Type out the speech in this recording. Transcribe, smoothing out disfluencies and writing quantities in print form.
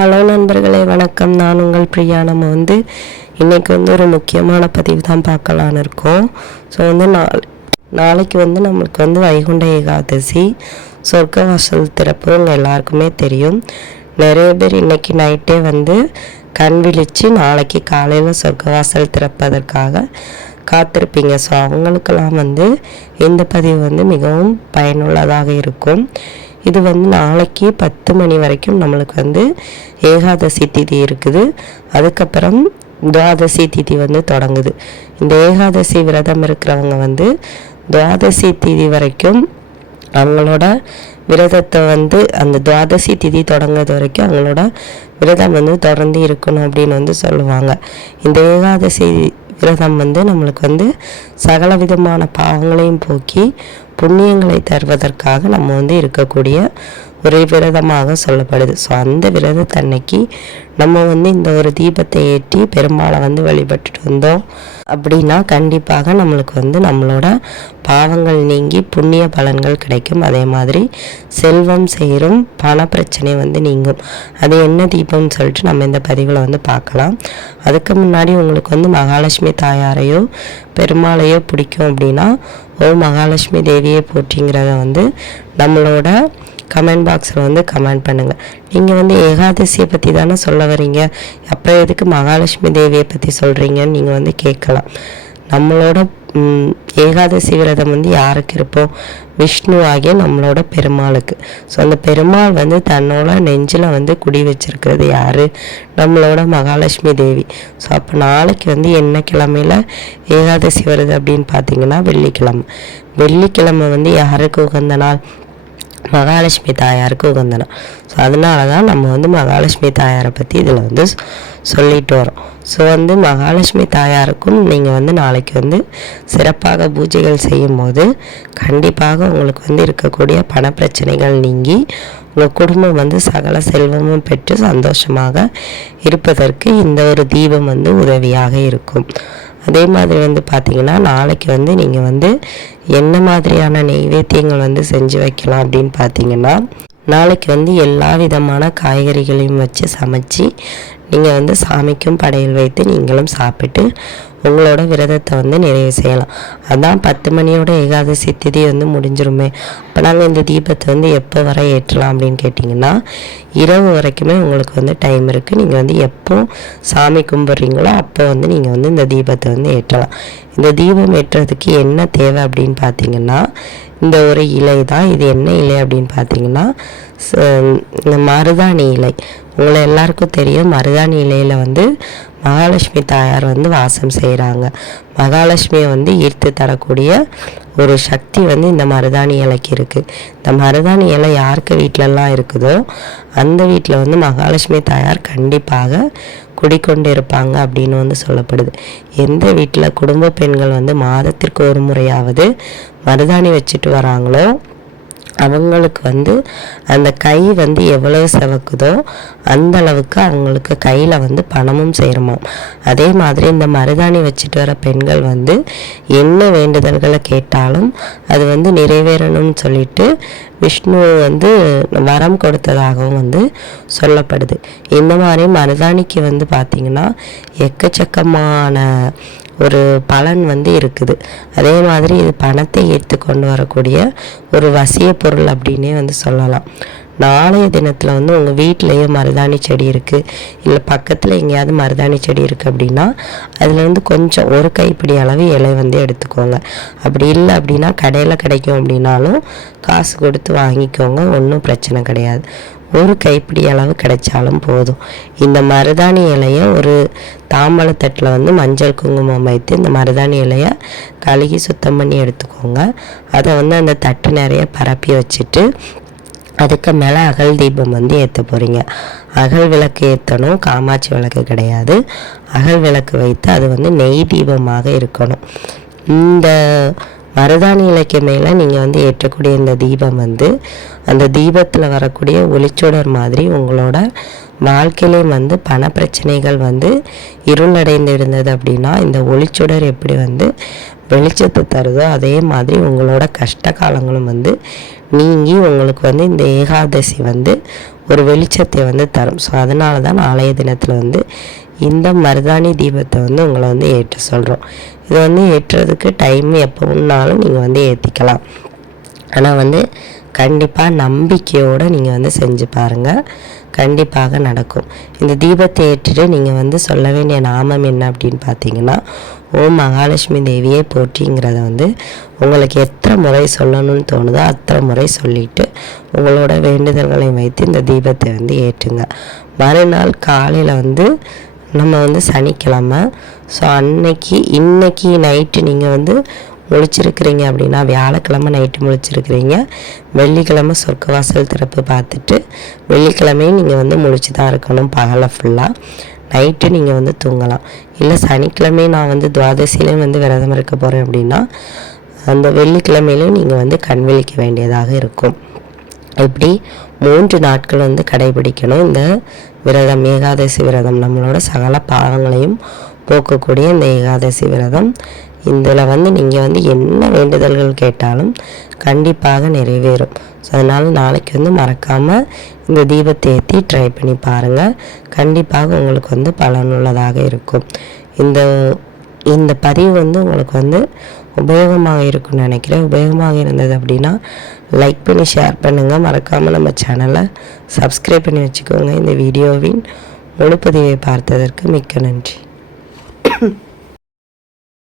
Hello நண்பர்களே, வணக்கம். நான் உங்கள் பிரியா. நம்ம இன்றைக்கி ஒரு முக்கியமான பதிவு தான் பார்க்கலான்னு இருக்கோம். ஸோ நாளைக்கு நம்மளுக்கு வைகுண்ட ஏகாதசி, சொர்க்க வாசல் திறப்பு உங்கள் எல்லாருக்குமே தெரியும். நிறைய பேர் இன்றைக்கி நைட்டே கண் விழித்து நாளைக்கு காலையில் சொர்க்க வாசல் திறப்பதற்காக காத்திருப்பீங்க. ஸோ அவங்களுக்கெல்லாம் இந்த பதிவு மிகவும் பயனுள்ளதாக இருக்கும். இது நாளைக்கு 10 மணி வரைக்கும் நம்மளுக்கு ஏகாதசி திதி இருக்குது. அதுக்கப்புறம் துவாதசி திதி தொடங்குது. இந்த ஏகாதசி விரதம் இருக்கிறவங்க துவாதசி திதி வரைக்கும் அவங்களோட விரதத்தை அந்த துவாதசி திதி தொடங்குறது வரைக்கும் அவங்களோட விரதம் தொடர்ந்து இருக்கணும் அப்படின்னு சொல்லுவாங்க. இந்த ஏகாதசி விரதம் நம்மளுக்கு சகல விதமான பாவங்களையும் போக்கி புண்ணியங்களை தருவதற்காக நம்ம இருக்கக்கூடிய ஒரு விரதமாக சொல்லப்படுது. ஸோ அந்த விரதத்தன்னைக்கு நம்ம இந்த ஒரு தீபத்தை ஏற்றி பெருமாளை வழிபட்டுட்டு வந்தோம் அப்படின்னா கண்டிப்பாக நம்மளுக்கு நம்மளோட பாவங்கள் நீங்கி புண்ணிய பலன்கள் கிடைக்கும். அதே மாதிரி செல்வம் சேரும், பண பிரச்சனை நீங்கும். அது என்ன தீபம்னு சொல்லிட்டு நம்ம இந்த பதிவில் பார்க்கலாம். அதுக்கு முன்னாடி உங்களுக்கு மகாலட்சுமி தாயாரையோ பெருமாளையோ பிடிக்கும் அப்படின்னா மகாலட்சுமி தேவியை போற்றிங்கிறத நம்மளோட கமெண்ட் பாக்ஸில் கமெண்ட் பண்ணுங்கள். நீங்கள் ஏகாதசியை பற்றி தானே சொல்ல வரீங்க, அப்புறம் எதுக்கு மகாலட்சுமி தேவியை பற்றி சொல்கிறீங்கன்னு நீங்கள் கேட்கலாம். நம்மளோட ஏகாதசி விரதம் யாருக்கு இருப்போம்? விஷ்ணு ஆகிய நம்மளோட பெருமாளுக்கு. ஸோ அந்த பெருமாள் தன்னோட நெஞ்சில் குடி வச்சிருக்கிறது யார்? நம்மளோட மகாலட்சுமி தேவி. ஸோ அப்போ நாளைக்கு என்ன கிழமையில் ஏகாதசி வருது அப்படின்னு பார்த்தீங்கன்னா வெள்ளிக்கிழமை. வெள்ளிக்கிழமை யாருக்கு உகந்த நாள்? மகாலட்சுமி தாயாருக்கு உகந்த நாள். ஸோ அதனால தான் நம்ம மகாலட்சுமி தாயாரை பற்றி இதில் சொல்லிட்டு வரோம். ஸோ மகாலட்சுமி தாயாருக்கும் நீங்கள் நாளைக்கு சிறப்பாக பூஜைகள் செய்யும் போது கண்டிப்பாக உங்களுக்கு இருக்கக்கூடிய பண பிரச்சனைகள் நீங்கி உங்கள் குடும்பம் சகல செல்வமும் பெற்று சந்தோஷமாக இருப்பதற்கு இந்த ஒரு தீபம் உதவியாக இருக்கும். அதே மாதிரி பார்த்திங்கன்னா நாளைக்கு நீங்கள் என்ன மாதிரியான நெய்வேத்தியங்கள் செஞ்சு வைக்கலாம் அப்படின்னு பார்த்தீங்கன்னா, நாளைக்கு எல்லா விதமான காய்கறிகளையும் வச்சு சமைச்சு நீங்கள் சாமிக்கும் படையல் வைத்து நீங்களும் சாப்பிட்டு உங்களோட விரதத்தை நிறைவு செய்யலாம். அதான் 10 மணியோட ஏகாதசி திதி முடிஞ்சிருமே. அப்போ நாங்கள் இந்த தீபத்தை எப்போ வர ஏற்றலாம் அப்படின்னு கேட்டிங்கன்னா, இரவு வரைக்குமே உங்களுக்கு டைம் இருக்குது. நீங்கள் எப்போ சாமி கும்பிட்றீங்களோ அப்போ நீங்கள் இந்த தீபத்தை ஏற்றலாம். இந்த தீபம் ஏற்றுறதுக்கு என்ன தேவை அப்படின்னு பார்த்தீங்கன்னா, இந்த ஒரு இலை தான். இது என்ன இலை அப்படின்னு பார்த்தீங்கன்னா, இந்த மருதாணி இலை. உங்களை எல்லாருக்கும் தெரியும், மருதாணி இலையில் மகாலட்சுமி தாயார் வாசம் செய்கிறாங்க. மகாலட்சுமியை ஈர்த்து தரக்கூடிய ஒரு சக்தி இந்த மருதாணி இலைக்கு இருக்குது. இந்த மருதாணி இலை யாருக்கு வீட்டிலலாம் இருக்குதோ அந்த வீட்டில் மகாலட்சுமி தாயார் கண்டிப்பாக குடிக்கொண்டு இருப்பாங்க அப்படின்னு சொல்லப்படுது. எந்த வீட்டில் குடும்ப பெண்கள் மாதத்திற்கு ஒரு முறையாவது மருதாணி வச்சுட்டு வராங்களோ அவங்களுக்கு அந்த கை எவ்வளவு செவக்குதோ அந்த அளவுக்கு அவங்களுக்கு கையில் பணமும் சேருமாம். அதே மாதிரி இந்த மருதாணி வச்சுட்டு வர பெண்கள் என்ன வேண்டுதல்களை கேட்டாலும் அது நிறைவேறணும்னு சொல்லிட்டு விஷ்ணு வரம் கொடுத்ததாகவும் சொல்லப்படுது. இந்த மாதிரி மருதாணிக்கு பார்த்திங்கன்னா எக்கச்சக்கமான ஒரு பலன் இருக்குது. அதே மாதிரி இது பணத்தை ஈர்த்து கொண்டு வரக்கூடிய ஒரு வசிய பொருள் அப்படின்னே சொல்லலாம். நாளைய தினத்தில் உங்கள் வீட்டிலையே மருதாணி செடி இருக்குது, இல்லை பக்கத்தில் எங்கேயாவது மருதாணி செடி இருக்குது அப்படின்னா அதில் கொஞ்சம் ஒரு கைப்பிடி அளவு இலை எடுத்துக்கோங்க. அப்படி இல்லை அப்படின்னா கடையில் கிடைக்கும் அப்படின்னாலும் காசு கொடுத்து வாங்கிக்கோங்க, ஒன்றும் பிரச்சனை கிடையாது. ஒரு கைப்பிடி அளவு கிடைச்சாலும் போதும். இந்த மருதாணி இலையை ஒரு தாம்பழத்தட்டில் மஞ்சள் குங்குமம் வைத்து இந்த மருதாணி இலையை கழுகி சுத்தம் பண்ணி எடுத்துக்கோங்க. அதை அந்த தட்டு நிறைய பரப்பி வச்சுட்டு அதுக்கு மேலே அகல் தீபம் ஏற்ற போகிறீங்க. அகல் விளக்கு ஏற்றணும், காமாட்சி விளக்கு கிடையாது. அகல் விளக்கு வைத்து அது நெய் தீபமாக இருக்கணும். இந்த மருதாணி இலைக்கு மேலே நீங்கள் ஏற்றக்கூடிய இந்த தீபம் அந்த தீபத்தில் வரக்கூடிய ஒளிச்சுடர் மாதிரி உங்களோட வாழ்க்கையிலையும் பண பிரச்சனைகள் இருளடைந்து இருந்தது அப்படின்னா இந்த ஒளிச்சுடர் எப்படி வெளிச்சத்தை தருதோ அதே மாதிரி உங்களோட கஷ்ட காலங்களும் நீங்கி உங்களுக்கு இந்த ஏகாதசி ஒரு வெளிச்சத்தை வந்து தரும். ஸோ அதனால தான் நாளைய தினத்தில் வந்து இந்த மருதாணி தீபத்தை வந்து உங்களை வந்து ஏற்ற சொல்கிறோம். இதை வந்து ஏற்றுறதுக்கு டைம் எப்போ வேணாலும் நீங்கள் வந்து ஏற்றிக்கலாம். ஆனால் வந்து கண்டிப்பாக நம்பிக்கையோடு நீங்கள் வந்து செஞ்சு பாருங்கள், கண்டிப்பாக நடக்கும். இந்த தீபத்தை ஏற்றிட்டு நீங்கள் வந்து சொல்ல வேண்டிய நாமம் என்ன அப்படின்னு பார்த்தீங்கன்னா, ஓம் மகாலட்சுமி தேவியை போற்றிங்கிறத வந்து உங்களுக்கு எத்தனை முறை சொல்லணும்னு தோணுதோ அத்தனை முறை சொல்லிவிட்டு உங்களோட வேண்டுதல்களை வைத்து இந்த தீபத்தை வந்து ஏற்றுங்க. மறுநாள் காலையில் வந்து நம்ம வந்து சனிக்கிழமை, ஸோ இன்னைக்கு நைட்டு நீங்கள் வந்து முழிச்சிருக்கிறீங்க அப்படின்னா, வியாழக்கிழமை நைட்டு முழிச்சிருக்கிறீங்க, வெள்ளிக்கிழமை சொர்க்கவாசல் திறப்பு பார்த்துட்டு வெள்ளிக்கிழமையும் நீங்கள் வந்து முழிச்சு தான் இருக்கணும். பகலை ஃபுல்லாக நைட்டு நீங்கள் வந்து தூங்கலாம். இல்லை சனிக்கிழமை நான் வந்து துவாதசிலையும் வந்து விரதம் இருக்க போகிறேன் அப்படின்னா அந்த வெள்ளிக்கிழமையிலையும் நீங்கள் வந்து கண் விழிக்க வேண்டியதாக இருக்கும். இப்படி 3 நாட்கள் வந்து கடைபிடிக்கணும் இந்த விரதம், ஏகாதசி விரதம். நம்மளோட சகல பாவங்களையும் போக்கக்கூடிய இந்த ஏகாதசி விரதம். இதில் வந்து நீங்கள் வந்து என்ன வேண்டுதல்கள் கேட்டாலும் கண்டிப்பாக நிறைவேறும். ஸோ அதனால் நாளைக்கு வந்து மறக்காமல் இந்த தீபத்தை ஏற்றி ட்ரை பண்ணி பாருங்கள். கண்டிப்பாக உங்களுக்கு வந்து பலனுள்ளதாக இருக்கும். இந்த பதிவு வந்து உங்களுக்கு வந்து உபயோகமாக இருக்கும்னு நினைக்கிறேன். உபயோகமாக இருந்தது அப்படின்னா லைக் பண்ணி ஷேர் பண்ணுங்கள். மறக்காமல் நம்ம சேனலை சப்ஸ்கிரைப் பண்ணி வச்சுக்கோங்க. இந்த வீடியோவின் முழுப்பதிவை பார்த்ததற்கு மிக்க நன்றி.